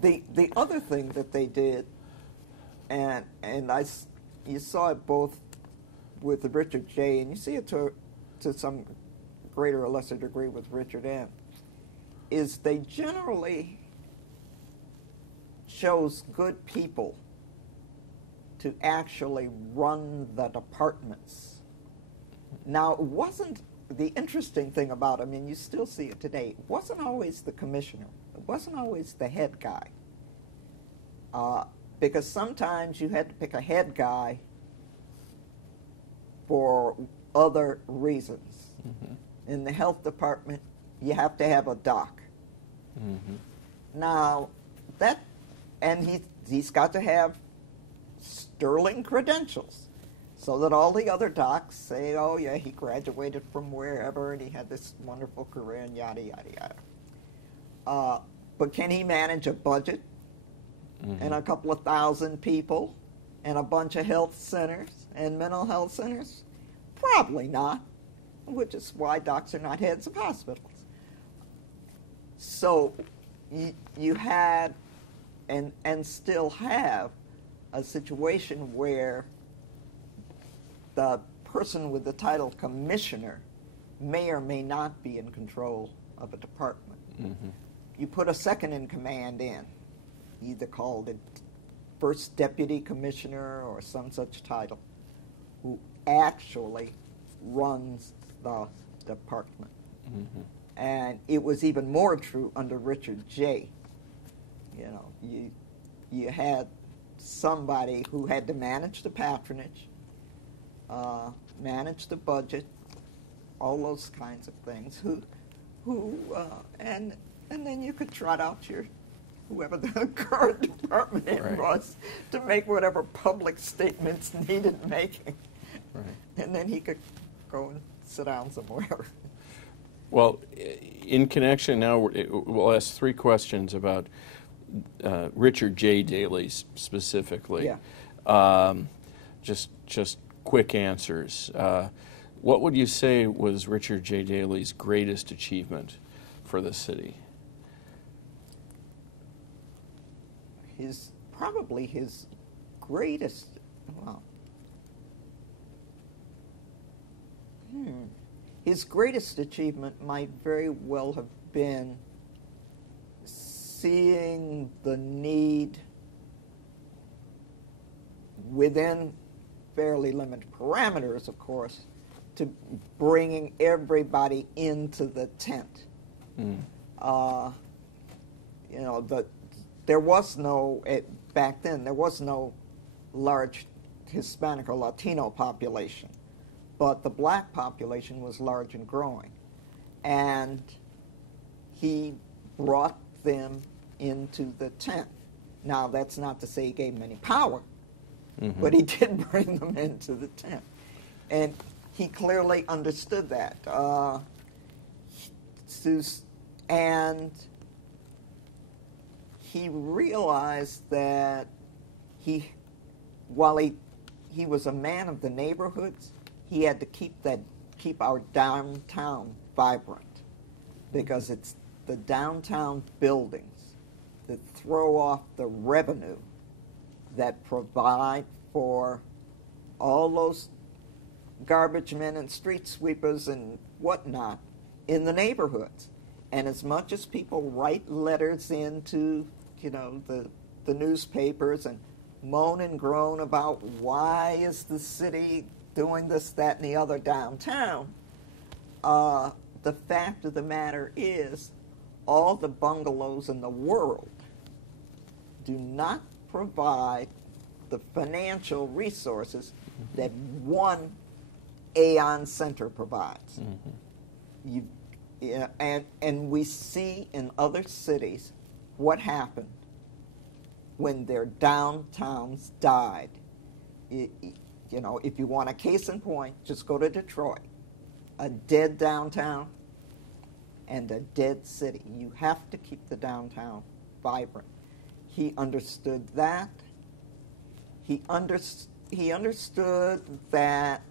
the other thing that they did, you saw it both with Richard J. and you see it to some greater or lesser degree with Richard M. Is they generally chose good people to actually run the departments. Now, it wasn't the interesting thing about it, I mean, you still see it today, it wasn't always the commissioner. It wasn't always the head guy. Because sometimes you had to pick a head guy for other reasons. Mm-hmm. In the health department, you have to have a doc. Mm-hmm. Now, he's got to have sterling credentials so that all the other docs say, oh, yeah, he graduated from wherever and he had this wonderful career and yada, yada, yada. But can he manage a budget and a couple of thousand people and a bunch of health centers and mental health centers? Probably not, which is why docs are not heads of hospitals. So you had and still have a situation where the person with the title commissioner may or may not be in control of a department. Mm-hmm. You put a second in command in, either called it first deputy commissioner or some such title, who actually runs the department. Mm-hmm. And it was even more true under Richard J. You know, you had somebody who had to manage the patronage, manage the budget, all those kinds of things. And then you could trot out whoever the current department head was to make whatever public statements needed making. Right. And then he could go and sit down somewhere. Well, in connection now, we'll ask 3 questions about Richard J. Daley specifically. Yeah. Just quick answers. What would you say was Richard J. Daley's greatest achievement for the city? Probably his greatest, well, his greatest achievement might very well have been seeing the need within fairly limited parameters, of course, to bringing everybody into the tent. You know, there was no, back then, there was no large Hispanic or Latino population, but the black population was large and growing. And he brought them into the tent. Now, that's not to say he gave them any power, but he did bring them into the tent. And he clearly understood that. And he realized that while he was a man of the neighborhoods, he had to keep our downtown vibrant, because it's the downtown buildings that throw off the revenue that provide for all those garbage men and street sweepers and whatnot in the neighborhoods. And as much as people write letters into, you know, the newspapers and moan and groan about why is the city doing this, that, and the other downtown, the fact of the matter is all the bungalows in the world do not provide the financial resources that one Aeon Center provides. And we see in other cities what happened when their downtowns died. You know, if you want a case in point, just go to Detroit. A dead downtown and a dead city. You have to keep the downtown vibrant. He understood that. He understood that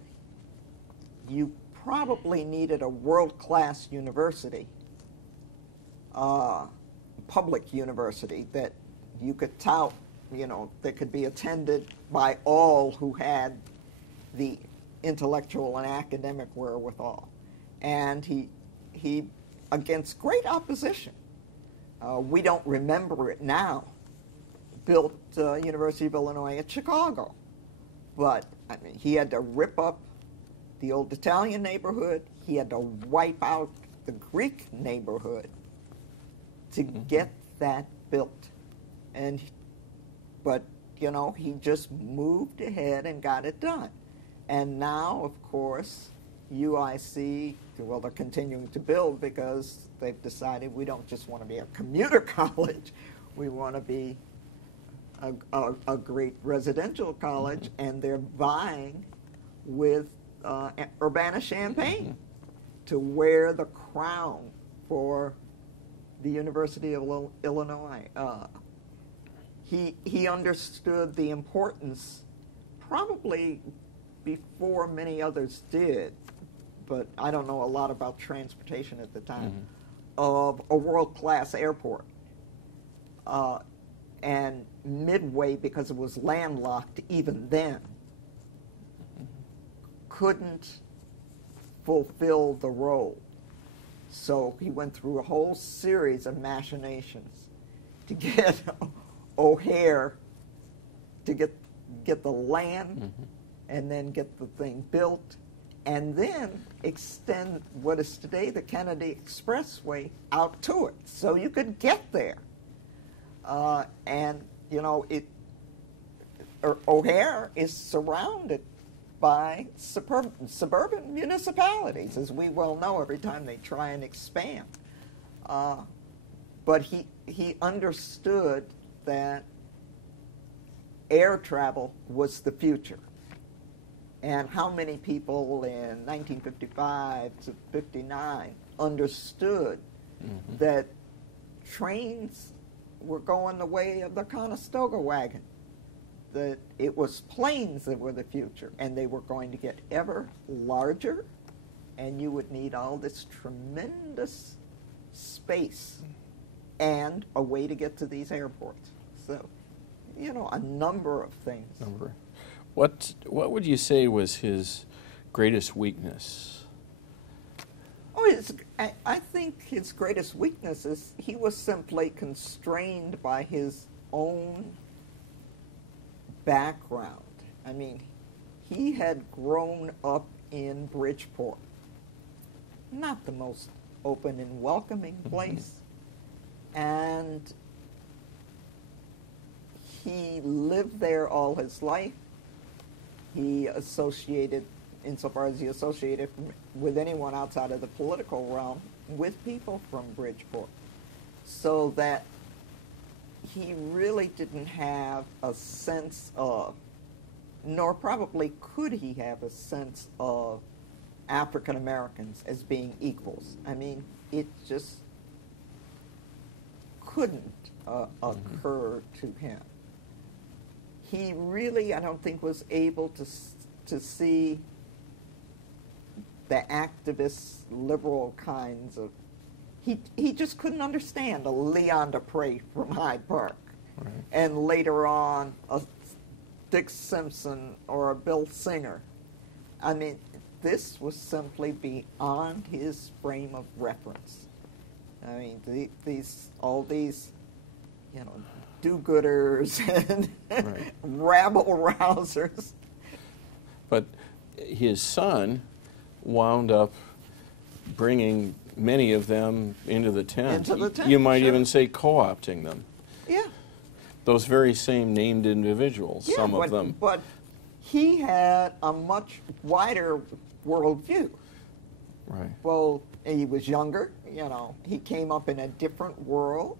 you probably needed a world-class university, public university, that you could tout, that could be attended by all who had the intellectual and academic wherewithal. And he against great opposition, we don't remember it now, built University of Illinois at Chicago. But I mean, he had to rip up the old Italian neighborhood. He had to wipe out the Greek neighborhood to get that built. But he just moved ahead and got it done. And now, of course, UIC, well, they're continuing to build because they've decided we don't just want to be a commuter college, we want to be a great residential college, and they're vying with Urbana-Champaign to wear the crown for the University of Illinois. He understood the importance, probably before many others did, but I don't know a lot about transportation at the time, of a world-class airport. And Midway, because it was landlocked even then, couldn't fulfill the role. So he went through a whole series of machinations to get O'Hare to get the land and then get the thing built, and then extend what is today the Kennedy Expressway out to it, so you could get there. And O'Hare is surrounded by suburban municipalities, as we well know, every time they try and expand. But he understood that air travel was the future. And how many people in 1955 to 59 understood that trains were going the way of the Conestoga wagon, that it was planes that were the future, and they were going to get ever larger, and you would need all this tremendous space and a way to get to these airports. So, a number of things. What would you say was his greatest weakness? I think his greatest weakness is he was simply constrained by his own background. I mean, he had grown up in Bridgeport, not the most open and welcoming place, and he lived there all his life. He associated, insofar as he associated with anyone outside of the political realm, with people from Bridgeport, so that he really didn't have a sense of, nor probably could he have a sense of, African Americans as being equals. I mean, it just couldn't occur to him. He really, I don't think, was able to see the activist, liberal kinds of. He just couldn't understand a Leon Dupre from Hyde Park, and later on a Dick Simpson or a Bill Singer. I mean, this was simply beyond his frame of reference. I mean, all these, do-gooders and rabble-rousers. But his son wound up bringing many of them into the tent. You might even say co-opting them. Yeah. Those very same named individuals, some of them. But he had a much wider worldview. Right. Well, he was younger, he came up in a different world.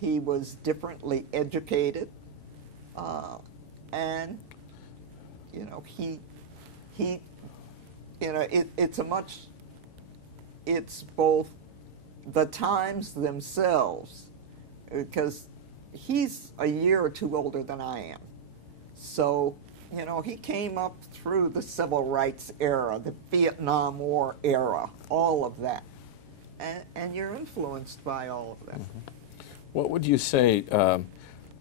He was differently educated. And, it's both the times themselves, because he's a year or two older than I am. So, he came up through the civil rights era, the Vietnam War era, all of that. And you're influenced by all of that. What would you say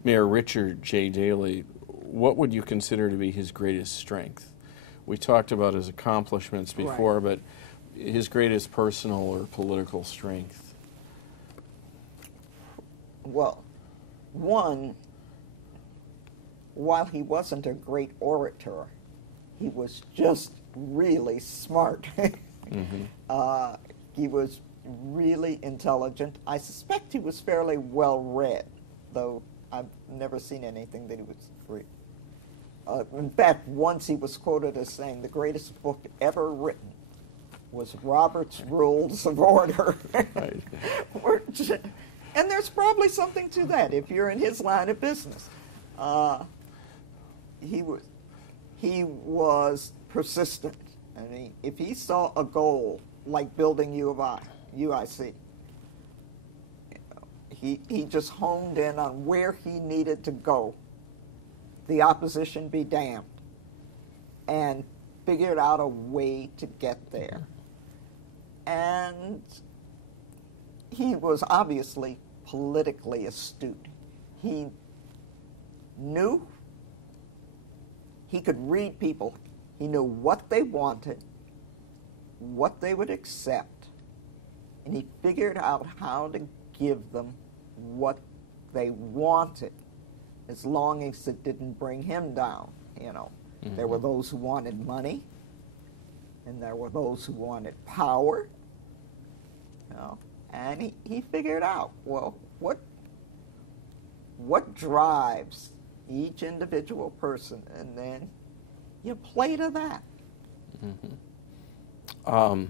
Mayor Richard J. Daley, what would you consider to be his greatest strength? We talked about his accomplishments before, right, but his greatest personal or political strength? Well, one, while he wasn't a great orator, he was just really smart. Mm-hmm. He was really intelligent. I suspect he was fairly well read, though I've never seen anything that he was free. In fact, once he was quoted as saying the greatest book ever written was Robert's Rules of Order. Right. And there's probably something to that if you're in his line of business. He was persistent. I mean, if he saw a goal like building UIC, he just honed in on where he needed to go, the opposition be damned, and figured out a way to get there. And he was obviously politically astute. He knew, he could read people. He knew what they wanted, what they would accept, and he figured out how to give them what they wanted, as long as it didn't bring him down, you know. Mm-hmm. There were those who wanted money, and there were those who wanted power, you know. And he figured out, well, what drives each individual person, and then you play to that. Mm-hmm.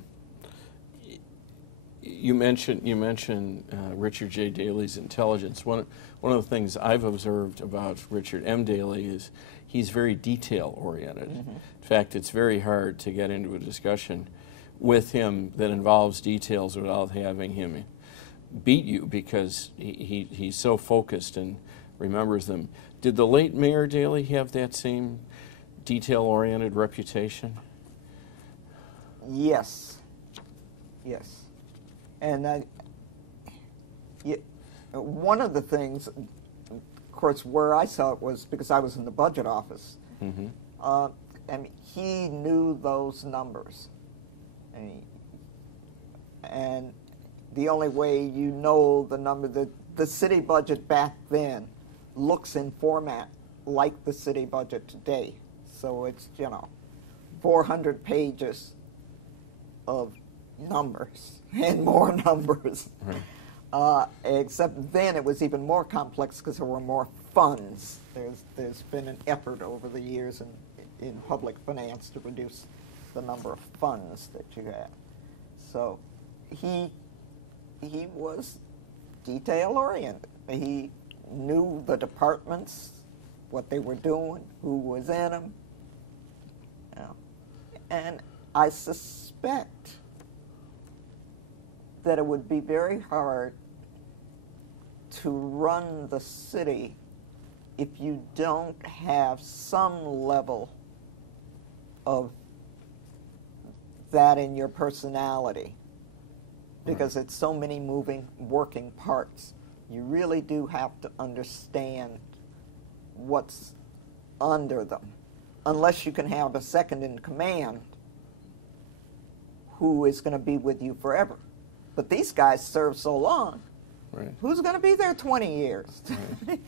You mentioned Richard J. Daley's intelligence. One of the things I've observed about Richard M. Daley is he's very detail-oriented. Mm-hmm. In fact, it's very hard to get into a discussion with him that involves details without having him beat you, because he's so focused and remembers them. Did the late Mayor Daley have that same detail-oriented reputation? Yes. And one of the things, of course, where I saw it was because I was in the budget office. Mm-hmm. And he knew those numbers. And the only way you know the number, the city budget back then looks in format like the city budget today. So it's, 400 pages of numbers and more numbers. Right. Except then it was even more complex because there were more funds. There's been an effort over the years in public finance to reduce the number of funds that you have. So he was detail-oriented. He knew the departments, what they were doing, who was in them. And I suspect that it would be very hard to run the city if you don't have some level of that in your personality, because it's so many working parts. You really do have to understand what's under them, unless you can have a second in command who is going to be with you forever. But these guys serve so long. Right. Who's going to be there 20 years? Right.